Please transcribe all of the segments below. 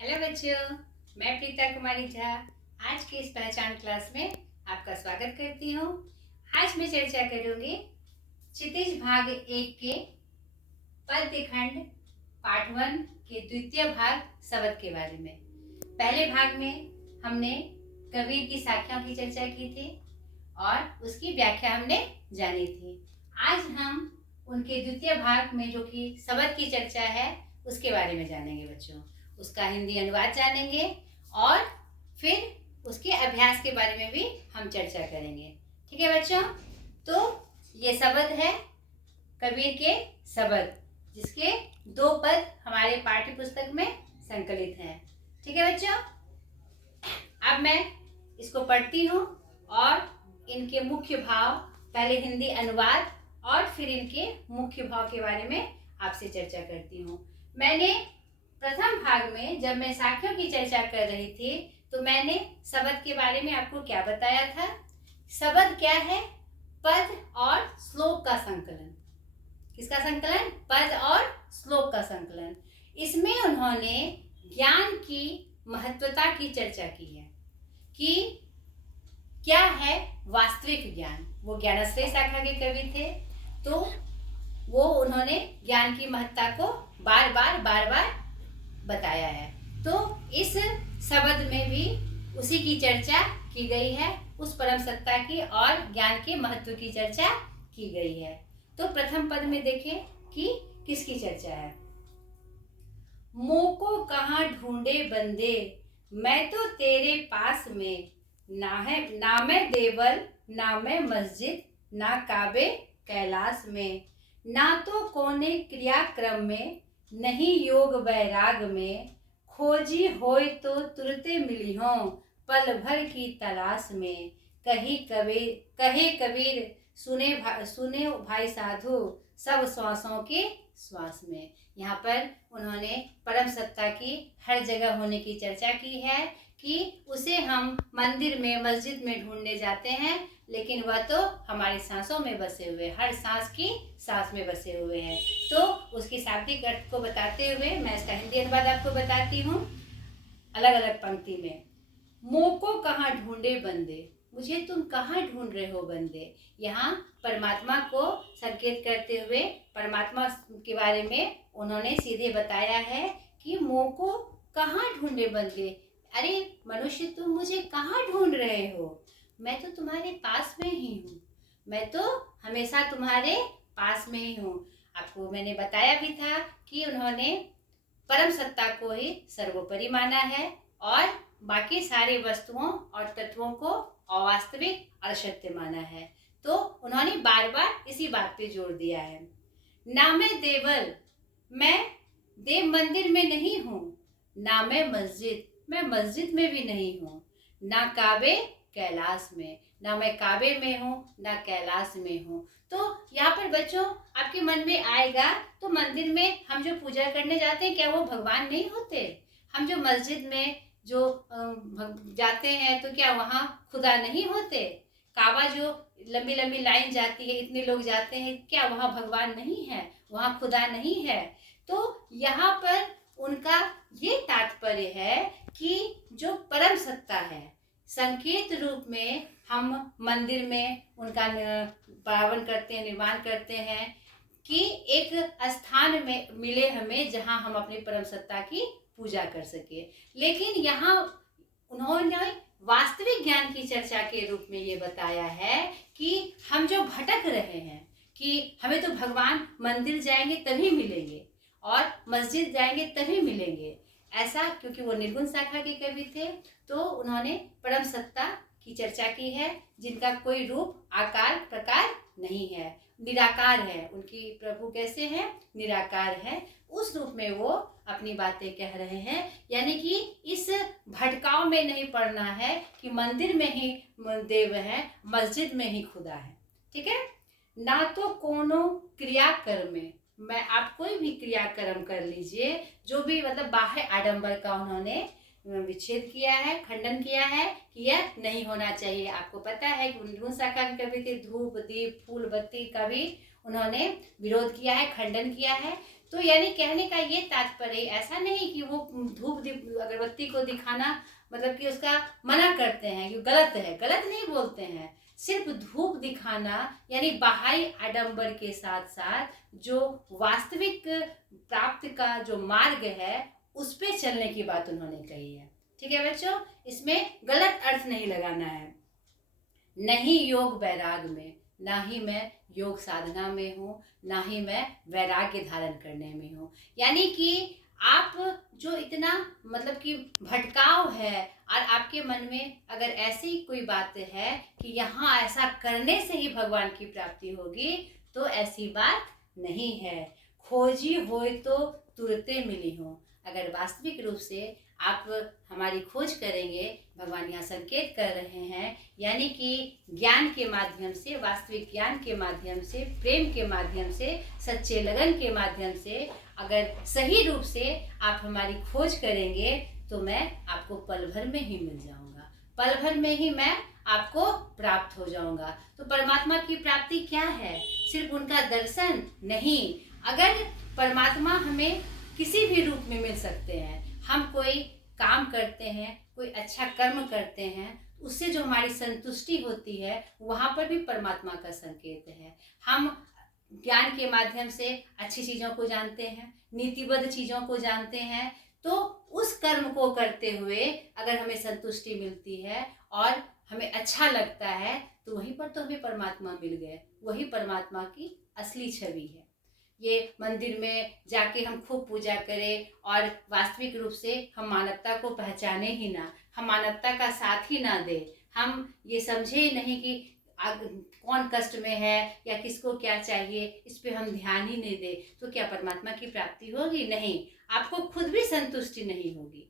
Hello बच्चों, मैं प्रीता कुमारी झा आज की इस पहचान क्लास में आपका स्वागत करती हूँ। आज मैं चर्चा करूंगी क्षितिज भाग 1 के पद्य खंड पाठ 1 के द्वितीय भाग शब्द के बारे में। पहले भाग में हमने कबीर की शाखाओं की चर्चा की थी और उसकी व्याख्या हमने जानी थी। आज हम उनके द्वितीय भाग में जो कि शब्द की चर्चा है उसके बारे में जानेंगे बच्चों। उसका हिंदी अनुवाद जानेंगे और फिर उसके अभ्यास के बारे में भी हम चर्चा करेंगे। ठीक है बच्चों, तो ये शब्द है कबीर के शब्द, जिसके 2 पद हमारे पाठ्य पुस्तक में संकलित हैं। ठीक है बच्चों, अब मैं इसको पढ़ती हूँ और इनके मुख्य भाव, पहले हिंदी अनुवाद और फिर इनके मुख्य भाव के बारे में आपसे चर्चा करती हूँ। मैंने प्रथम भाग में जब मैं शाखाओं की चर्चा कर रही थी तो मैंने शब्द के बारे में आपको क्या बताया था। शब्द क्या है? पद और श्लोक का संकलन। किसका संकलन? पद और श्लोक का संकलन। इसमें उन्होंने ज्ञान की महत्वता की चर्चा की है कि क्या है वास्तविक ज्ञान। वो ज्ञानाश्रय शाखा के कवि थे, तो वो उन्होंने ज्ञान की महत्ता को बार बार बताया है। तो इस शब्द में भी उसी की चर्चा की गई है, उस परम सत्ता की और ज्ञान के महत्व की चर्चा की गई है। तो प्रथम पद में देखें कि किसकी चर्चा है। मोको कहाँ ढूंढे बंदे, मैं तो तेरे पास में, ना मैं देवल ना मैं मस्जिद, ना काबे कैलाश में, ना तो कोने क्रियाक्रम में, नहीं योग वैराग में, खोजी होय तो तुरते मिली हो पल भर की तलाश में, कहे कबीर सुने भाई साधु सब श्वासों के श्वास में। यहाँ पर उन्होंने परम सत्ता की हर जगह होने की चर्चा की है कि उसे हम मंदिर में मस्जिद में ढूंढने जाते हैं, लेकिन वह तो हमारी सांसों में बसे हुए, हर सांस की सांस में बसे हुए हैं। तो उसकी शाब्दिक अर्थ को बताते हुए मैं इसका हिंदी अनुवाद आपको बताती हूँ अलग अलग पंक्ति में। मोको कहाँ ढूंढे बंदे, मुझे तुम कहाँ ढूंढ रहे हो बंदे। यहाँ परमात्मा को संकेत करते हुए परमात्मा के बारे में उन्होंने सीधे बताया है कि मोको कहाँ ढूंढे बंदे। अरे मनुष्य, तुम मुझे कहाँ ढूंढ रहे हो? मैं तो तुम्हारे पास में ही हूँ, मैं तो हमेशा तुम्हारे पास में ही हूँ। आपको मैंने बताया भी था कि उन्होंने परम सत्ता को ही सर्वोपरि माना है और बाकी सारे वस्तुओं और तत्वों को अवास्तविक और असत्य माना है। तो उन्होंने बार बार इसी बात पे जोर दिया है। ना मैं देवल, मैं देव मंदिर में नहीं हूँ, ना मैं मस्जिद में भी नहीं हूँ, ना काबे कैलाश में, ना मैं काबे में हूँ ना कैलाश में हूँ। तो यहाँ पर बच्चों आपके मन में आएगा, तो मंदिर में हम जो पूजा करने जाते हैं क्या वो भगवान नहीं होते? हम जो मस्जिद में जो जाते हैं तो क्या वहाँ खुदा नहीं होते? काबा जो लंबी लंबी लाइन जाती है, इतने लोग जाते हैं, क्या वहाँ भगवान नहीं है? वहाँ खुदा नहीं है? तो यहाँ पर उनका ये तात्पर्य है कि जो परम सत्ता है, संकेत रूप में हम मंदिर में उनका पावन करते हैं, निर्माण करते हैं कि एक स्थान में मिले हमें जहां हम अपनी परम सत्ता की पूजा कर सके। लेकिन यहाँ उन्होंने वास्तविक ज्ञान की चर्चा के रूप में ये बताया है कि हम जो भटक रहे हैं कि हमें तो भगवान मंदिर जाएंगे तभी मिलेंगे और मस्जिद जाएंगे तभी मिलेंगे, ऐसा क्योंकि वो निर्गुण शाखा के कवि थे। तो उन्होंने परम सत्ता की चर्चा की है जिनका कोई रूप आकार प्रकार नहीं है, निराकार है। उनकी प्रभु कैसे हैं? निराकार है। उस रूप में वो अपनी बातें कह रहे हैं, यानी कि इस भटकाव में नहीं पड़ना है कि मंदिर में ही देव है, मस्जिद में ही खुदा है। ठीक है ना, तो कोनो क्रियाकर्म में, मैं आप कोई भी क्रियाकर्म कर लीजिए, जो भी मतलब बाह्य आडंबर का उन्होंने विच्छेद किया है, खंडन किया है कि यह नहीं होना चाहिए। आपको पता है कि निर्गुण शाखा के कवि थे, धूप दीप फूल बत्ती का भी उन्होंने विरोध किया है, खंडन किया है। तो यानी कहने का ये तात्पर्य ऐसा नहीं कि वो धूप अगरबत्ती को दिखाना मतलब कि उसका मना करते हैं कि गलत है, गलत नहीं बोलते हैं। सिर्फ धूप दिखाना यानी बाहरी आडंबर के साथ साथ जो वास्तविक प्राप्त का जो मार्ग है उस पे चलने की बात उन्होंने कही है। ठीक है बच्चों, इसमें गलत अर्थ नहीं लगाना है। नहीं योग वैराग में, ना ही मैं योग साधना में हूँ, ना ही मैं वैराग्य धारण करने में हूँ। यानी कि आप जो इतना मतलब कि भटकाव है और आपके मन में अगर ऐसी कोई बात है कि यहाँ ऐसा करने से ही भगवान की प्राप्ति होगी, तो ऐसी बात नहीं है। खोजी होए तो तुरते मिली हो। अगर वास्तविक रूप से आप हमारी खोज करेंगे, भगवान यहाँ संकेत कर रहे हैं, यानी कि ज्ञान के माध्यम से, वास्तविक ज्ञान के माध्यम से, प्रेम के माध्यम से, सच्चे लगन के माध्यम से अगर सही रूप से आप हमारी खोज करेंगे तो मैं आपको पल भर में ही मिल जाऊंगा, पल भर में ही मैं आपको प्राप्त हो जाऊंगा। तो परमात्मा की प्राप्ति क्या है? सिर्फ उनका दर्शन नहीं। अगर परमात्मा हमें किसी भी रूप में मिल सकते हैं, हम कोई काम करते हैं, कोई अच्छा कर्म करते हैं, उससे जो हमारी संतुष्टि होती है वहाँ पर भी परमात्मा का संकेत है। हम ज्ञान के माध्यम से अच्छी चीज़ों को जानते हैं, नीतिबद्ध चीज़ों को जानते हैं, तो उस कर्म को करते हुए अगर हमें संतुष्टि मिलती है और हमें अच्छा लगता है, तो वहीं पर तो हमें परमात्मा मिल गए। वही परमात्मा की असली छवि है। ये मंदिर में जाके हम खूब पूजा करें और वास्तविक रूप से हम मानवता को पहचाने ही ना, हम मानवता का साथ ही ना दे, हम ये समझे ही नहीं कि कौन कष्ट में है या किसको क्या चाहिए, इस पे हम ध्यान ही नहीं दे, तो क्या परमात्मा की प्राप्ति होगी? नहीं, आपको खुद भी संतुष्टि नहीं होगी।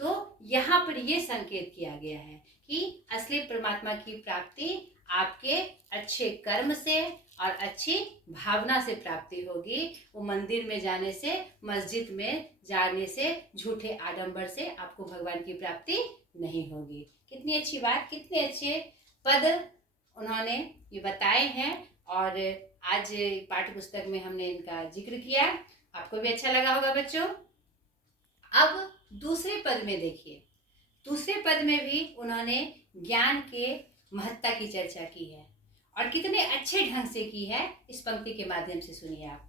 तो यहाँ पर ये संकेत किया गया है कि असली परमात्मा की प्राप्ति आपके अच्छे कर्म से और अच्छी भावना से प्राप्ति होगी। वो मंदिर में जाने से, मस्जिद में जाने से, झूठे आडंबर से आपको भगवान की प्राप्ति नहीं होगी। कितनी अच्छी बात, कितने अच्छे पद उन्होंने ये बताए हैं और आज पाठ्य पुस्तक में हमने इनका जिक्र किया। आपको भी अच्छा लगा होगा बच्चों। अब दूसरे पद में देखिए, दूसरे पद में भी उन्होंने ज्ञान के महत्ता की चर्चा की है और कितने अच्छे ढंग से की है। इस पंक्ति के माध्यम से सुनिए आप।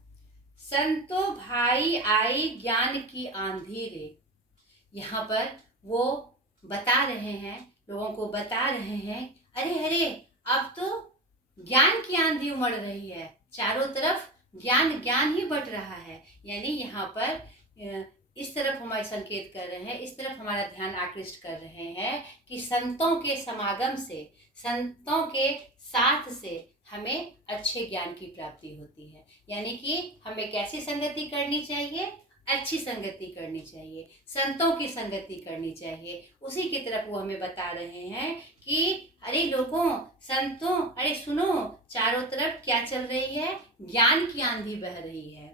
संतो भाई आई ज्ञान की आंधी रे। यहाँ पर वो बता रहे हैं, लोगों को बता रहे हैं, अरे अरे अब तो ज्ञान की आंधी उमड़ रही है, चारों तरफ ज्ञान ज्ञान ही बट रहा है। यानी यहाँ पर इस तरफ हमारे संकेत कर रहे हैं, इस तरफ हमारा ध्यान आकृष्ट कर रहे हैं कि संतों के समागम से, संतों के साथ से हमें अच्छे ज्ञान की प्राप्ति होती है। यानी कि हमें कैसी संगति करनी चाहिए? अच्छी संगति करनी चाहिए, संतों की संगति करनी चाहिए। उसी की तरफ वो हमें बता रहे हैं कि अरे लोगों, संतों, अरे सुनो, चारों तरफ क्या चल रही है? ज्ञान की आंधी बह रही है।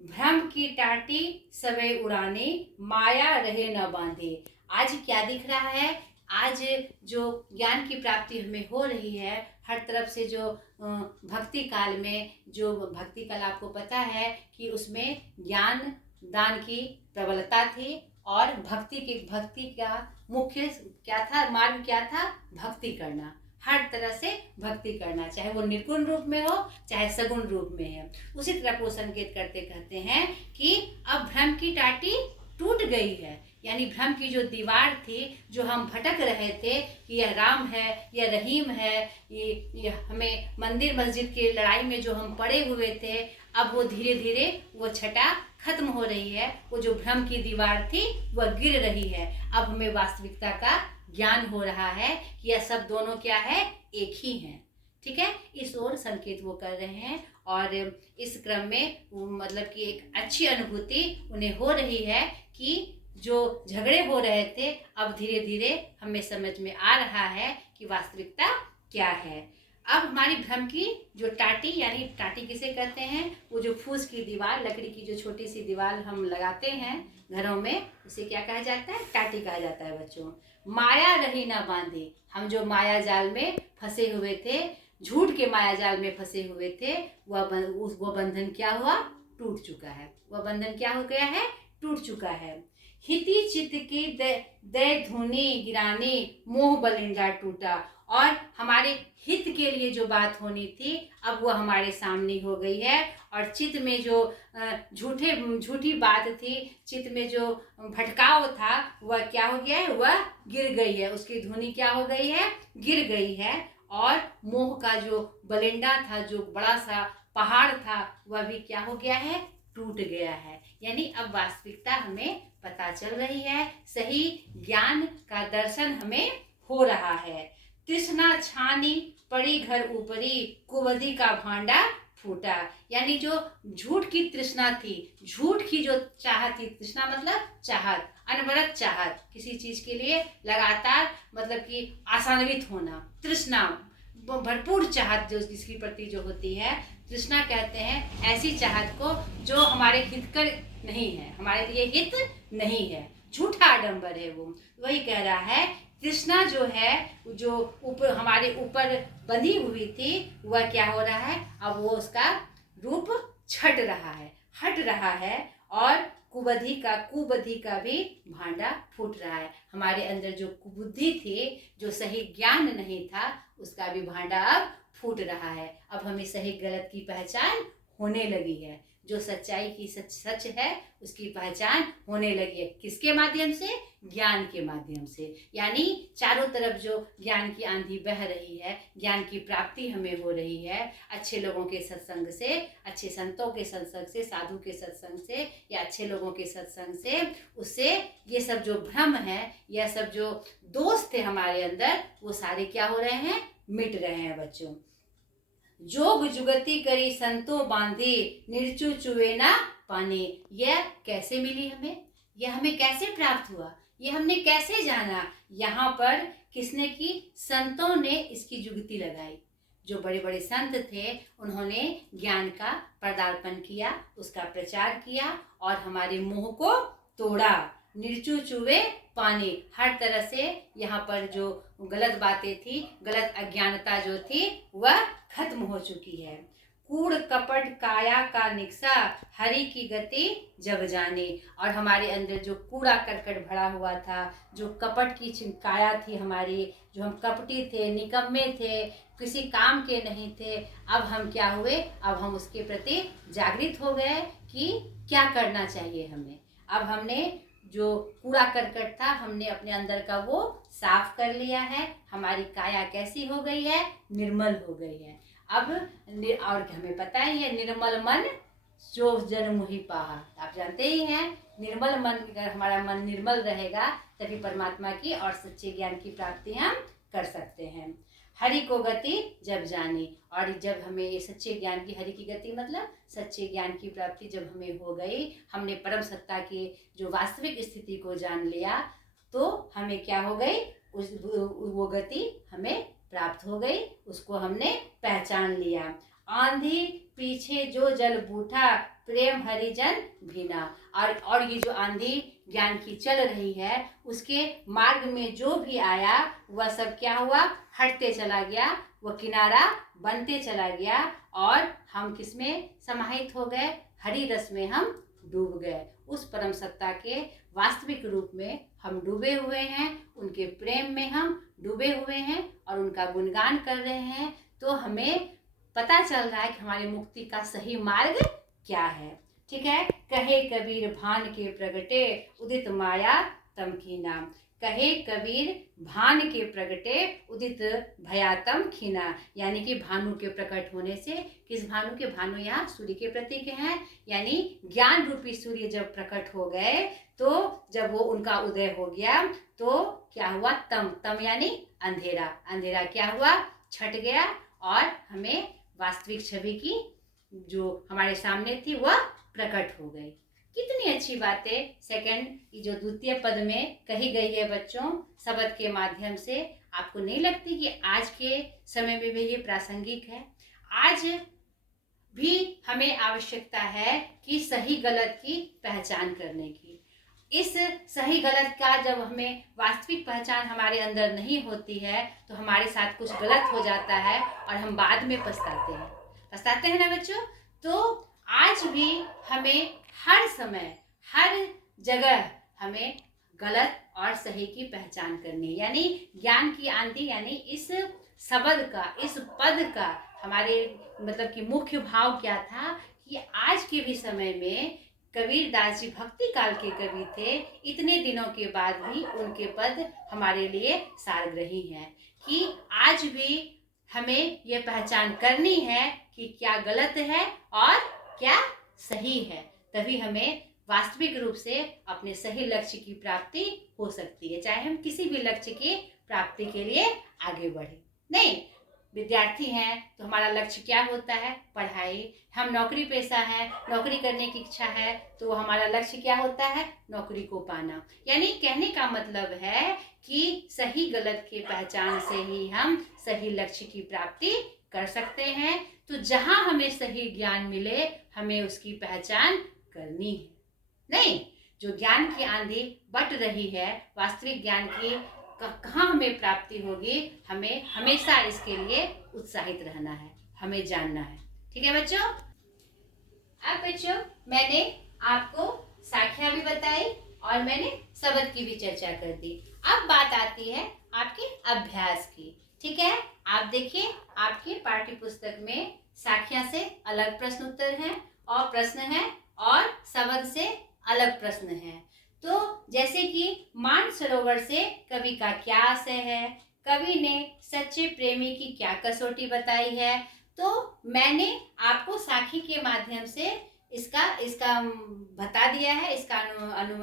भ्रम की टाटी सवे उड़ाने, माया रहे न बांधे। आज क्या दिख रहा है? आज जो ज्ञान की प्राप्ति हमें हो रही है, हर तरफ से जो भक्ति काल में, जो भक्ति काल आपको पता है कि उसमें ज्ञान दान की प्रबलता थी और भक्ति का मुख्य क्या था, मार्ग क्या था? भक्ति करना, हर तरह से भक्ति करना, चाहे वो निर्गुण रूप में हो चाहे सगुण रूप में है। उसी तरह वो संकेत करते कहते हैं कि अब भ्रम की टाटी टूट गई है। यानी भ्रम की जो दीवार थी, जो हम भटक रहे थे कि यह राम है, यह रहीम है, ये हमें मंदिर मस्जिद की लड़ाई में जो हम पड़े हुए थे, अब वो धीरे धीरे वो छटा खत्म हो रही है। वो जो भ्रम की दीवार थी वह गिर रही है। अब हमें वास्तविकता का ज्ञान हो रहा है कि यह सब दोनों क्या है? एक ही हैं। ठीक है, इस ओर संकेत वो कर रहे हैं और इस क्रम में मतलब कि एक अच्छी अनुभूति उन्हें हो रही है कि जो झगड़े हो रहे थे अब धीरे धीरे हमें समझ में आ रहा है कि वास्तविकता क्या है। अब हमारी भ्रम की जो टाटी, यानी टाटी किसे कहते हैं? वो जो फूस की दीवार, लकड़ी की जो छोटी सी दीवार हम लगाते हैं घरों में, उसे क्या कहा जाता है? टाटी कहा जाता है बच्चों। माया रही ना बांधे। हम जो माया जाल में फंसे हुए थे, झूठ के माया जाल में फंसे हुए थे, वो बंधन क्या हुआ? टूट चुका है, वह बंधन क्या हो गया है, टूट चुका है। हिति चित की दे धुनी गिरानी मोह बलिंदा टूटा। और हमारे हित के लिए जो बात होनी थी अब वो हमारे सामने हो गई है, और चित्त में जो झूठी बात थी, चित्त में जो भटकाव था वह क्या हो गया है, वह गिर गई है, उसकी धुनी क्या हो गई है, गिर गई है। और मोह का जो बलिंडा था, जो बड़ा सा पहाड़ था, वह भी क्या हो गया है, टूट गया है। यानी अब वास्तविकता हमें पता चल रही है, सही ज्ञान का दर्शन हमें हो रहा है। तृष्णा छानी पड़ी घर ऊपरी कुवधि का भांडा फूटा। यानी जो झूठ की तृष्णा थी, झूठ की जो चाहत थी, तृष्णा मतलब चाहत, अनवरत चाहत, किसी चीज के लिए लगातार मतलब कि आशान्वित होना, तृष्णा भरपूर चाहत जो जिसकी प्रति जो होती है, तृष्णा कहते हैं ऐसी चाहत को जो हमारे हितकर नहीं है, हमारे लिए हित नहीं है, झूठा आडंबर है वो। वही कह रहा है तृष्णा जो है, जो ऊपर हमारे ऊपर बंधी हुई थी, वह क्या हो रहा है, अब वो उसका रूप छट रहा है, हट रहा है, और कुबुद्धि का भी भांडा फूट रहा है। हमारे अंदर जो कुबुद्धि थी, जो सही ज्ञान नहीं था, उसका भी भांडा अब फूट रहा है। अब हमें सही गलत की पहचान होने लगी है, जो सच्चाई की सच है उसकी पहचान होने लगी है। किसके माध्यम से, ज्ञान के माध्यम से। यानी चारों तरफ जो ज्ञान की आंधी बह रही है, ज्ञान की प्राप्ति हमें हो रही है, अच्छे लोगों के सत्संग से, अच्छे संतों के सत्संग से, साधु के सत्संग से, या अच्छे लोगों के सत्संग से, उससे ये सब जो भ्रम है, यह सब जो दोष थे हमारे अंदर, वो सारे क्या हो रहे हैं, मिट रहे हैं बच्चों। जोग जुगति करी संतो बांधे निर्चु चुए ना पाने। यह कैसे मिली हमें, यह हमें कैसे प्राप्त हुआ, यह हमने कैसे जाना। यहाँ पर किसने की, संतों ने इसकी जुगति लगाई। जो बड़े बड़े संत थे उन्होंने ज्ञान का पदार्पण किया, उसका प्रचार किया और हमारे मोह को तोड़ा। निर्चु चुए पानी, हर तरह से यहाँ पर जो गलत बातें थी, गलत अज्ञानता जो थी, वह खत्म हो चुकी है। कूड़ कपट काया का निक्सा हरि की गति जब जाने। और हमारे अंदर जो कूड़ा करकट भरा हुआ था, जो कपट की काया थी हमारी, जो हम कपटी थे, निकम्मे थे, किसी काम के नहीं थे, अब हम क्या हुए, अब हम उसके प्रति जागृत हो गए कि क्या करना चाहिए हमें। अब हमने जो कूड़ा करकट था, हमने अपने अंदर का वो साफ कर लिया है। हमारी काया कैसी हो गई है, निर्मल हो गई है। अब और हमें पता ही है, निर्मल मन जो जन मुहि पाहा। आप जानते ही हैं, निर्मल मन, अगर हमारा मन निर्मल रहेगा तभी परमात्मा की और सच्चे ज्ञान की प्राप्ति हम कर सकते हैं। हरि को गति जब जानी, और जब हमें ये सच्चे ज्ञान की, हरि की गति मतलब सच्चे ज्ञान की प्राप्ति जब हमें हो गई, हमने परम सत्ता की जो वास्तविक स्थिति को जान लिया, तो हमें क्या हो गई, वो गति हमें प्राप्त हो गई, उसको हमने पहचान लिया। आंधी पीछे जो जल बूठा प्रेम हरिजन भीना। और ये जो आंधी ज्ञान की चल रही है, उसके मार्ग में जो भी आया वह सब क्या हुआ, हटते चला गया, वह किनारा बनते चला गया, और हम किसमें समाहित हो गए, हरि रस में हम डूब गए। उस परम सत्ता के वास्तविक रूप में हम डूबे हुए हैं, उनके प्रेम में हम डूबे हुए हैं और उनका गुणगान कर रहे हैं। तो हमें पता चल रहा है कि हमारी मुक्ति का सही मार्ग क्या है। ठीक है, कहे कबीर भान के प्रगटे उदित माया तम खीना। कहे कबीर भान के प्रगटे उदित भयातम खीना। यानी कि भानु के प्रकट होने से, किस भानु के, भानु यहाँ सूर्य के प्रतीक हैं, यानी ज्ञान रूपी सूर्य जब प्रकट हो गए, तो जब वो उनका उदय हो गया, तो क्या हुआ, तम यानी अंधेरा, अंधेरा क्या हुआ, छट गया, और हमें वास्तविक छवि की जो हमारे सामने थी वह प्रकट हो गई। कितनी अच्छी बातें सेकंड जो द्वितीय पद में कही गई है बच्चों, शब्द के माध्यम से। आपको नहीं लगती कि आज के समय में भी ये प्रासंगिक है? आज भी हमें आवश्यकता है कि सही गलत की पहचान करने की। इस सही गलत का जब हमें वास्तविक पहचान हमारे अंदर नहीं होती है, तो हमारे साथ कुछ गलत हो जाता है और हम बाद में पछताते हैं ना बच्चों। तो आज भी हमें हर समय हर जगह हमें गलत और सही की पहचान करनी है। यानी ज्ञान की आंधी, यानी इस शब्द का, इस पद का हमारे मतलब कि मुख्य भाव क्या था कि आज के भी समय में कबीर दास जी भक्ति काल के कवि थे, इतने दिनों के बाद भी उनके पद हमारे लिए सारग्रही हैं कि आज भी हमें ये पहचान करनी है कि क्या गलत है और क्या सही है, तभी हमें वास्तविक रूप से अपने सही लक्ष्य की प्राप्ति हो सकती है, चाहे हम किसी भी लक्ष्य की प्राप्ति के लिए आगे बढ़े। नहीं, विद्यार्थी हैं तो हमारा लक्ष्य क्या होता है? पढ़ाई। हम नौकरी पेशा है, नौकरी करने की इच्छा है, तो हमारा लक्ष्य क्या होता है? नौकरी को पाना। यानी कहने का मतलब है कि सही गलत के पहचान से ही हम सही लक्ष्य की प्राप्ति कर सकते हैं। तो जहां हमें सही ज्ञान मिले, हमें उसकी पहचान करनी है। नहीं, जो ज्ञान की आंधी बट रही है, वास्तविक ज्ञान की कहाँ हमें प्राप्ति होगी, हमें हमेशा इसके लिए उत्साहित रहना है, हमें जानना है। ठीक है बच्चों? अब बच्चों, मैंने आपको साखियां भी बताई और मैंने शब्द की भी चर्चा कर दी। अब बात आती है आपके अभ्यास की। ठीक है, आप देखिए, आपके पाठ्य पुस्तक में साखियां से अलग प्रश्न उत्तर हैं और प्रश्न है और शब्द से अलग प्रश्न है। तो जैसे कि मानसरोवर से कवि का क्या आशय है, कवि ने सच्चे प्रेमी की क्या कसौटी बताई है, तो मैंने आपको साखी के माध्यम से इसका बता दिया है, इसका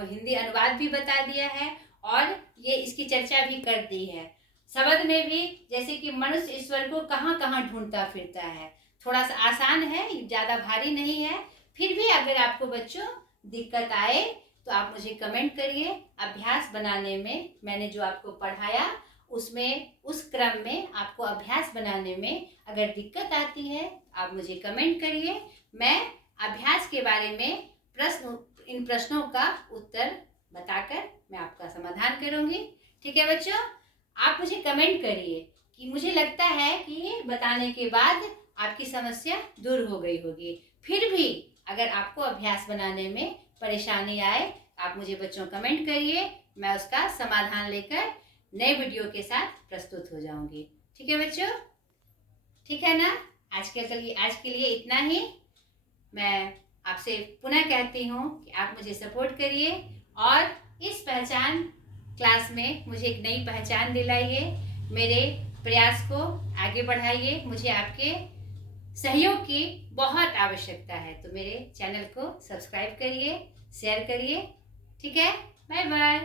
हिंदी अनुवाद भी बता दिया है और ये इसकी चर्चा भी कर दी है। शब्द में भी जैसे कि मनुष्य ईश्वर को कहाँ कहाँ ढूंढता फिरता है, थोड़ा सा आसान है, ज़्यादा भारी नहीं है। फिर भी अगर आपको बच्चों दिक्कत आए तो आप मुझे कमेंट करिए। अभ्यास बनाने में मैंने जो आपको पढ़ाया उसमें, उस क्रम में आपको अभ्यास बनाने में अगर दिक्कत आती है, आप मुझे कमेंट करिए। मैं अभ्यास के बारे में इन प्रश्नों का उत्तर बताकर मैं आपका समाधान करूंगी। ठीक है बच्चों? आप मुझे कमेंट करिए कि मुझे लगता है कि ये बताने के बाद आपकी समस्या दूर हो गई होगी। फिर भी अगर आपको अभ्यास बनाने में परेशानी आए, आप मुझे बच्चों कमेंट करिए, मैं उसका समाधान लेकर नए वीडियो के साथ प्रस्तुत हो जाऊंगी। ठीक है बच्चों? ठीक है ना? आज के लिए इतना ही। मैं आपसे पुनः कहती हूँ कि आप मुझे सपोर्ट करिए और इस पहचान क्लास में मुझे एक नई पहचान दिलाइए, मेरे प्रयास को आगे बढ़ाइए। मुझे आपके सहयोग की बहुत आवश्यकता है, तो मेरे चैनल को सब्सक्राइब करिए, शेयर करिए। ठीक है? Bye bye.